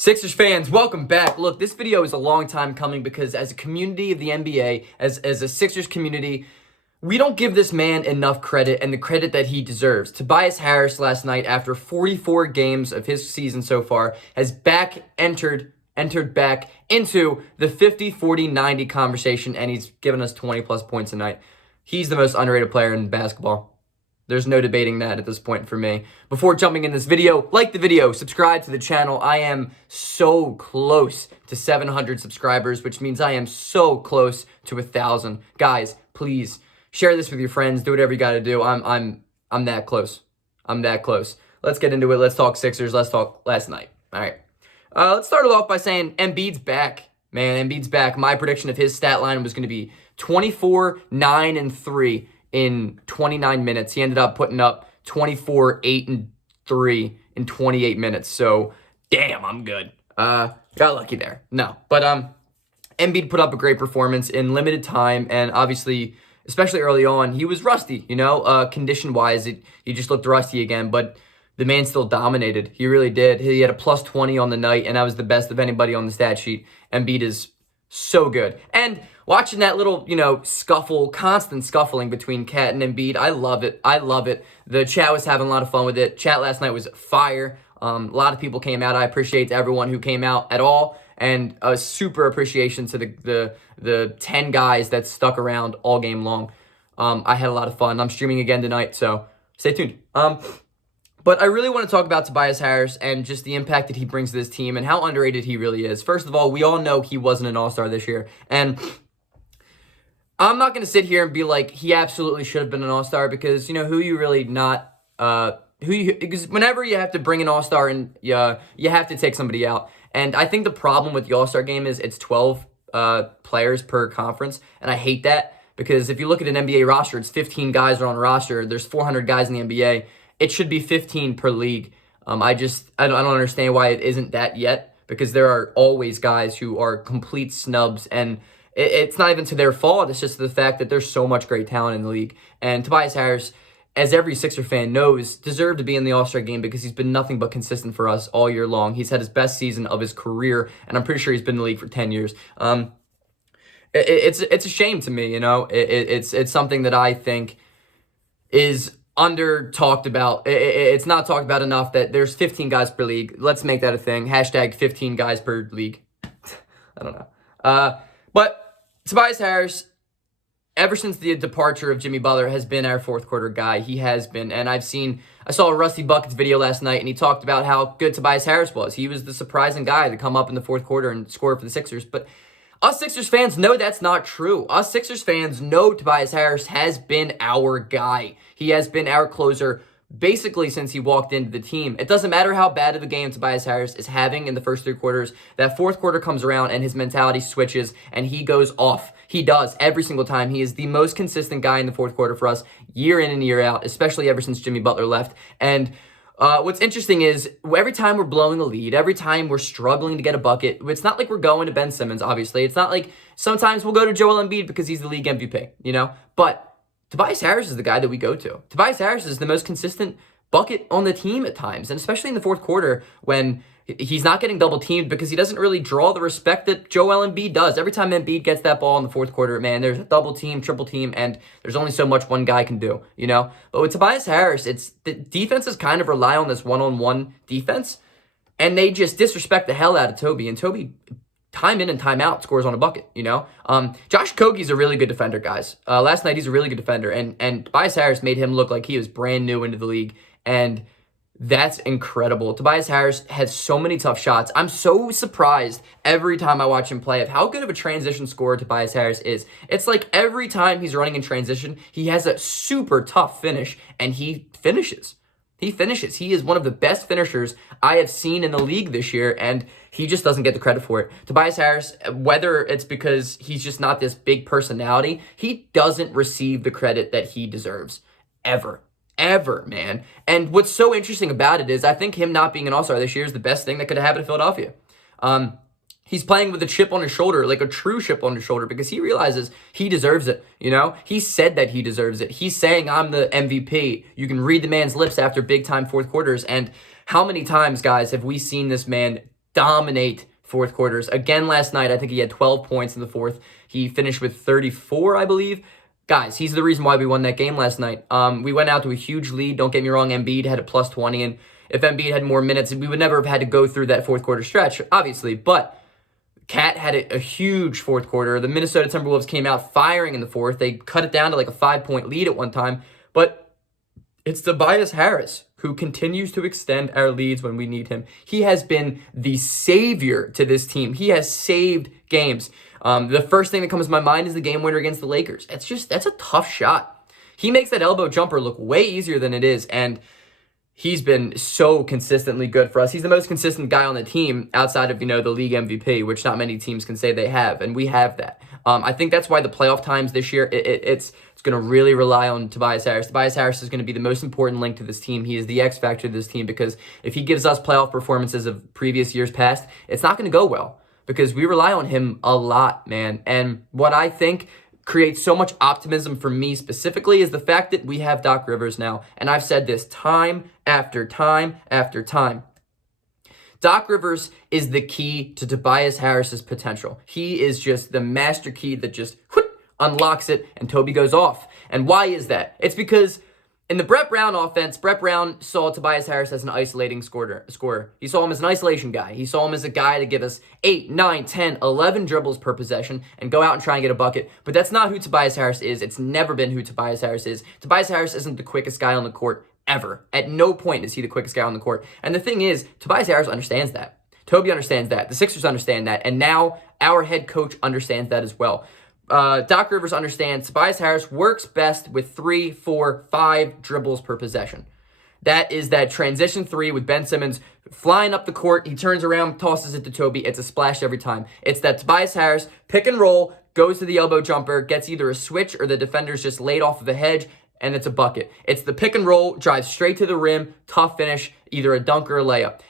Sixers fans, welcome back. Look, this video is a long time coming because as a community of the NBA, as a Sixers community, we don't give this man enough credit and the credit that he deserves. Tobias Harris last night, after 44 games of his season so far, has entered back into the 50-40-90 conversation, and he's given us 20-plus points a night. He's the most underrated player in basketball. There's no debating that at this point for me. Before jumping in this video, like the video, subscribe to the channel. I am so close to 700 subscribers, which means I am so close to 1,000. Guys, please share this with your friends. Do whatever you got to do. I'm that close. I'm that close. Let's get into it. Let's talk Sixers. Let's talk last night. All right. Let's start it off by saying Embiid's back. Man, Embiid's back. My prediction of his stat line was going to be 24, 9, and 3. In 29 minutes. He ended up putting up 24, 8, and 3 in 28 minutes. So, damn, I'm good. Got lucky there. No. But Embiid put up a great performance in limited time, and obviously, especially early on, he was rusty, condition-wise. He just looked rusty again, but the man still dominated. He really did. He had a plus 20 on the night, and that was the best of anybody on the stat sheet. Embiid is so good. And watching that little, constant scuffling between Cat and Embiid, I love it. I love it. The chat was having a lot of fun with it. Chat last night was fire. A lot of people came out. I appreciate everyone who came out at all. And a super appreciation to the 10 guys that stuck around all game long. I had a lot of fun. I'm streaming again tonight, so stay tuned. But I really want to talk about Tobias Harris and just the impact that he brings to this team and how underrated he really is. First of all, we all know he wasn't an all-star this year. And I'm not going to sit here and be like, he absolutely should have been an all-star because, because whenever you have to bring an all-star in, you have to take somebody out. And I think the problem with the all-star game is it's 12 players per conference. And I hate that because if you look at an NBA roster, it's 15 guys are on a roster. There's 400 guys in the NBA. It should be 15 per league. I don't understand why it isn't that yet because there are always guys who are complete snubs, and it's not even to their fault. It's just the fact that there's so much great talent in the league. And Tobias Harris, as every Sixer fan knows, deserved to be in the All-Star game because he's been nothing but consistent for us all year long. He's had his best season of his career, and I'm pretty sure he's been in the league for 10 years. It's a shame to me, It's something that I think is under talked about. It's not talked about enough that there's 15 guys per league. Let's make that a thing. Hashtag 15 guys per league. I don't know. But Tobias Harris, ever since the departure of Jimmy Butler, has been our fourth quarter guy. He has been. And I saw a Rusty Buckets video last night, and he talked about how good Tobias Harris was. He was the surprising guy to come up in the fourth quarter and score for the Sixers. But us Sixers fans know that's not true. Us Sixers fans know Tobias Harris has been our guy. He has been our closer basically since he walked into the team. It doesn't matter how bad of a game Tobias Harris is having in the first three quarters. That fourth quarter comes around and his mentality switches and he goes off. He does every single time. He is the most consistent guy in the fourth quarter for us year in and year out, especially ever since Jimmy Butler left. And what's interesting is every time we're blowing a lead, every time we're struggling to get a bucket, it's not like we're going to Ben Simmons, obviously. It's not like sometimes we'll go to Joel Embiid because he's the league MVP, But Tobias Harris is the guy that we go to. Tobias Harris is the most consistent bucket on the team at times, and especially in the fourth quarter when he's not getting double teamed because he doesn't really draw the respect that Joel Embiid does. Every time Embiid gets that ball in the fourth quarter, man, there's a double team, triple team, and there's only so much one guy can do, But with Tobias Harris, it's the defenses kind of rely on this one-on-one defense, and they just disrespect the hell out of Toby, and Toby, time in and time out, scores on a bucket, Josh Okogie's a really good defender, guys. Last night, he's a really good defender, and Tobias Harris made him look like he was brand new into the league, and that's incredible. Tobias Harris has so many tough shots. I'm so surprised every time I watch him play of how good of a transition scorer Tobias Harris is. It's like every time he's running in transition, he has a super tough finish, and he finishes. He finishes. He is one of the best finishers I have seen in the league this year, and he just doesn't get the credit for it. Tobias Harris, whether it's because he's just not this big personality, he doesn't receive the credit that he deserves. Ever, man. And what's so interesting about it is I think him not being an all-star this year is the best thing that could have happened to Philadelphia. He's playing with a chip on his shoulder, like a true chip on his shoulder, because he realizes he deserves it, He said that he deserves it. He's saying, I'm the MVP. You can read the man's lips after big-time fourth quarters. And how many times, guys, have we seen this man dominate fourth quarters. Again, last night, I think he had 12 points in the fourth. He finished with 34, I believe. Guys, he's the reason why we won that game last night. We went out to a huge lead. Don't get me wrong, Embiid had a plus 20, and if Embiid had more minutes, we would never have had to go through that fourth quarter stretch, obviously. But Cat had a huge fourth quarter. The Minnesota Timberwolves came out firing in the fourth. They cut it down to like a 5-point lead at one time. But it's Tobias Harris who continues to extend our leads when we need him. He has been the savior to this team. He has saved games. The first thing that comes to my mind is the game winner against the Lakers. That's a tough shot. He makes that elbow jumper look way easier than it is, and he's been so consistently good for us. He's the most consistent guy on the team outside of, the league MVP, which not many teams can say they have, and we have that. I think that's why the playoff times this year, it's going to really rely on Tobias Harris. Tobias Harris is going to be the most important link to this team. He is the X factor to this team, because if he gives us playoff performances of previous years past, it's not going to go well, because we rely on him a lot, man. And what I think creates so much optimism for me specifically is the fact that we have Doc Rivers now. And I've said this time after time after time. Doc Rivers is the key to Tobias Harris's potential. He is just the master key that just unlocks it and Toby goes off. And why is that? It's because in the Brett Brown offense, Brett Brown saw Tobias Harris as an isolating scorer. He saw him as an isolation guy. He saw him as a guy to give us 8, 9, 10, 11 dribbles per possession and go out and try and get a bucket. But that's not who Tobias Harris is. It's never been who Tobias Harris is. Tobias Harris isn't the quickest guy on the court ever. At no point is he the quickest guy on the court. And the thing is, Tobias Harris understands that. Toby understands that. The Sixers understand that. And now our head coach understands that as well. Doc Rivers understands Tobias Harris works best with 3, 4, 5 dribbles per possession. That is that transition 3 with Ben Simmons flying up the court. He turns around, tosses it to Toby. It's a splash every time. It's that Tobias Harris pick and roll, goes to the elbow jumper, gets either a switch or the defender's just laid off of a hedge, and it's a bucket. It's the pick and roll, drives straight to the rim, tough finish, either a dunk or a layup.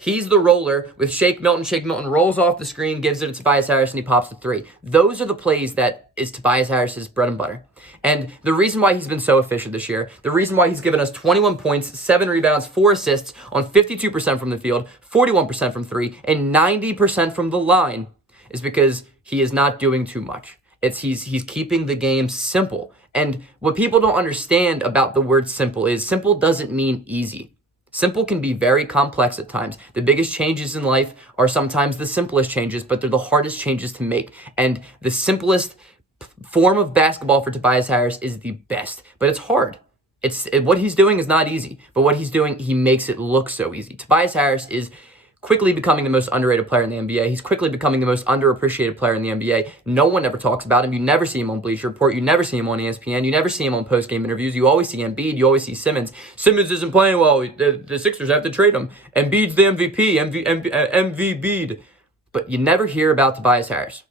He's the roller with Shake Milton. Shake Milton rolls off the screen, gives it to Tobias Harris, and he pops the 3. Those are the plays that is Tobias Harris's bread and butter. And the reason why he's been so efficient this year, the reason why he's given us 21 points, 7 rebounds, 4 assists on 52% from the field, 41% from 3, and 90% from the line is because he is not doing too much. He's keeping the game simple. And what people don't understand about the word simple is simple doesn't mean easy. Simple can be very complex at times. The biggest changes in life are sometimes the simplest changes, but they're the hardest changes to make. And the simplest form of basketball for Tobias Harris is the best, but it's hard. What he's doing is not easy, but what he's doing, he makes it look so easy. Tobias Harris is quickly becoming the most underrated player in the NBA. He's quickly becoming the most underappreciated player in the NBA. No one ever talks about him. You never see him on Bleacher Report. You never see him on ESPN. You never see him on post-game interviews. You always see Embiid. You always see Simmons. Simmons isn't playing well. The Sixers have to trade him. Embiid's the MVP. MVB'd. But you never hear about Tobias Harris.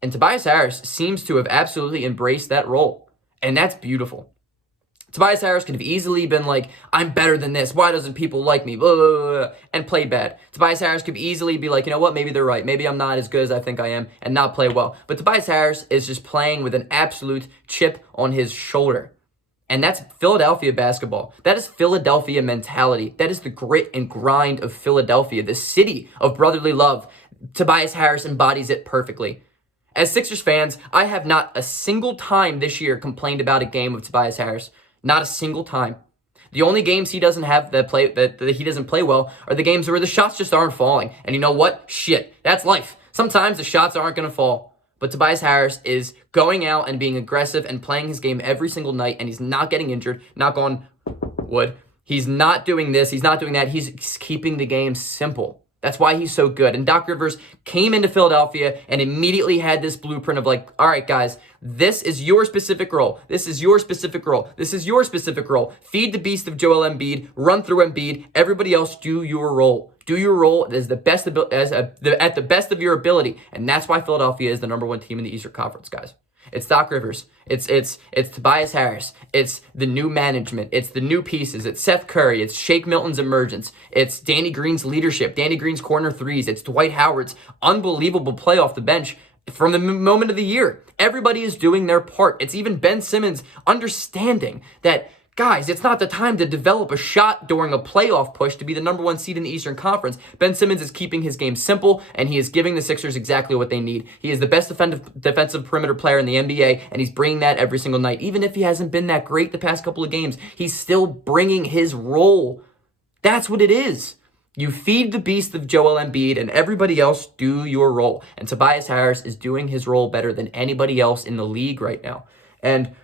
And Tobias Harris seems to have absolutely embraced that role. And that's beautiful. Tobias Harris could have easily been like, I'm better than this. Why doesn't people like me? Blah, blah, blah, and play bad. Tobias Harris could easily be like, you know what? Maybe they're right. Maybe I'm not as good as I think I am and not play well. But Tobias Harris is just playing with an absolute chip on his shoulder. And that's Philadelphia basketball. That is Philadelphia mentality. That is the grit and grind of Philadelphia, the city of brotherly love. Tobias Harris embodies it perfectly. As Sixers fans, I have not a single time this year complained about a game of Tobias Harris. Not a single time. The only games he doesn't have that he doesn't play well are the games where the shots just aren't falling. And you know what? Shit, that's life. Sometimes the shots aren't going to fall. But Tobias Harris is going out and being aggressive and playing his game every single night, and he's not getting injured. Knock on wood. He's not doing this. He's not doing that. He's keeping the game simple. That's why he's so good. And Doc Rivers came into Philadelphia and immediately had this blueprint of like, all right, guys, this is your specific role. This is your specific role. This is your specific role. Feed the beast of Joel Embiid. Run through Embiid. Everybody else, do your role. Do your role as at the best of your ability. And that's why Philadelphia is the number 1 team in the Eastern Conference, guys. It's Doc Rivers. It's Tobias Harris. It's the new management. It's the new pieces. It's Seth Curry. It's Shake Milton's emergence. It's Danny Green's leadership. Danny Green's corner threes. It's Dwight Howard's unbelievable play off the bench from the moment of the year. Everybody is doing their part. It's even Ben Simmons understanding that Guys, it's not the time to develop a shot during a playoff push to be the number 1 seed in the Eastern Conference. Ben Simmons is keeping his game simple, and he is giving the Sixers exactly what they need. He is the best defensive perimeter player in the NBA, and he's bringing that every single night. Even if he hasn't been that great the past couple of games, he's still bringing his role. That's what it is. You feed the beast of Joel Embiid, and everybody else do your role. And Tobias Harris is doing his role better than anybody else in the league right now. And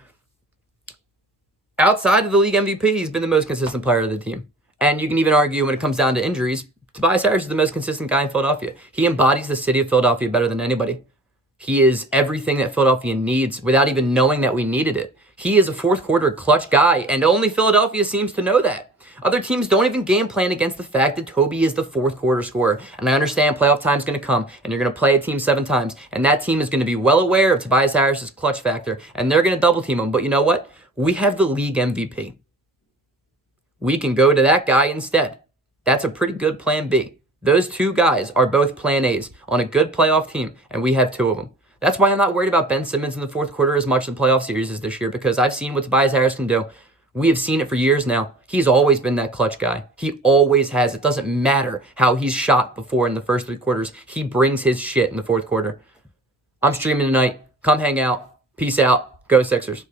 outside of the league MVP, he's been the most consistent player of the team. And you can even argue when it comes down to injuries, Tobias Harris is the most consistent guy in Philadelphia. He embodies the city of Philadelphia better than anybody. He is everything that Philadelphia needs without even knowing that we needed it. He is a fourth quarter clutch guy, and only Philadelphia seems to know that. Other teams don't even game plan against the fact that Toby is the fourth quarter scorer. And I understand playoff time is going to come, and you're going to play a team 7 times, and that team is going to be well aware of Tobias Harris's clutch factor, and they're going to double team him. But you know what? We have the league MVP. We can go to that guy instead. That's a pretty good plan B. Those 2 guys are both plan A's on a good playoff team, and we have 2 of them. That's why I'm not worried about Ben Simmons in the fourth quarter as much in playoff series as this year, because I've seen what Tobias Harris can do. We have seen it for years now. He's always been that clutch guy. He always has. It doesn't matter how he's shot before in the first 3 quarters. He brings his shit in the fourth quarter. I'm streaming tonight. Come hang out. Peace out. Go Sixers.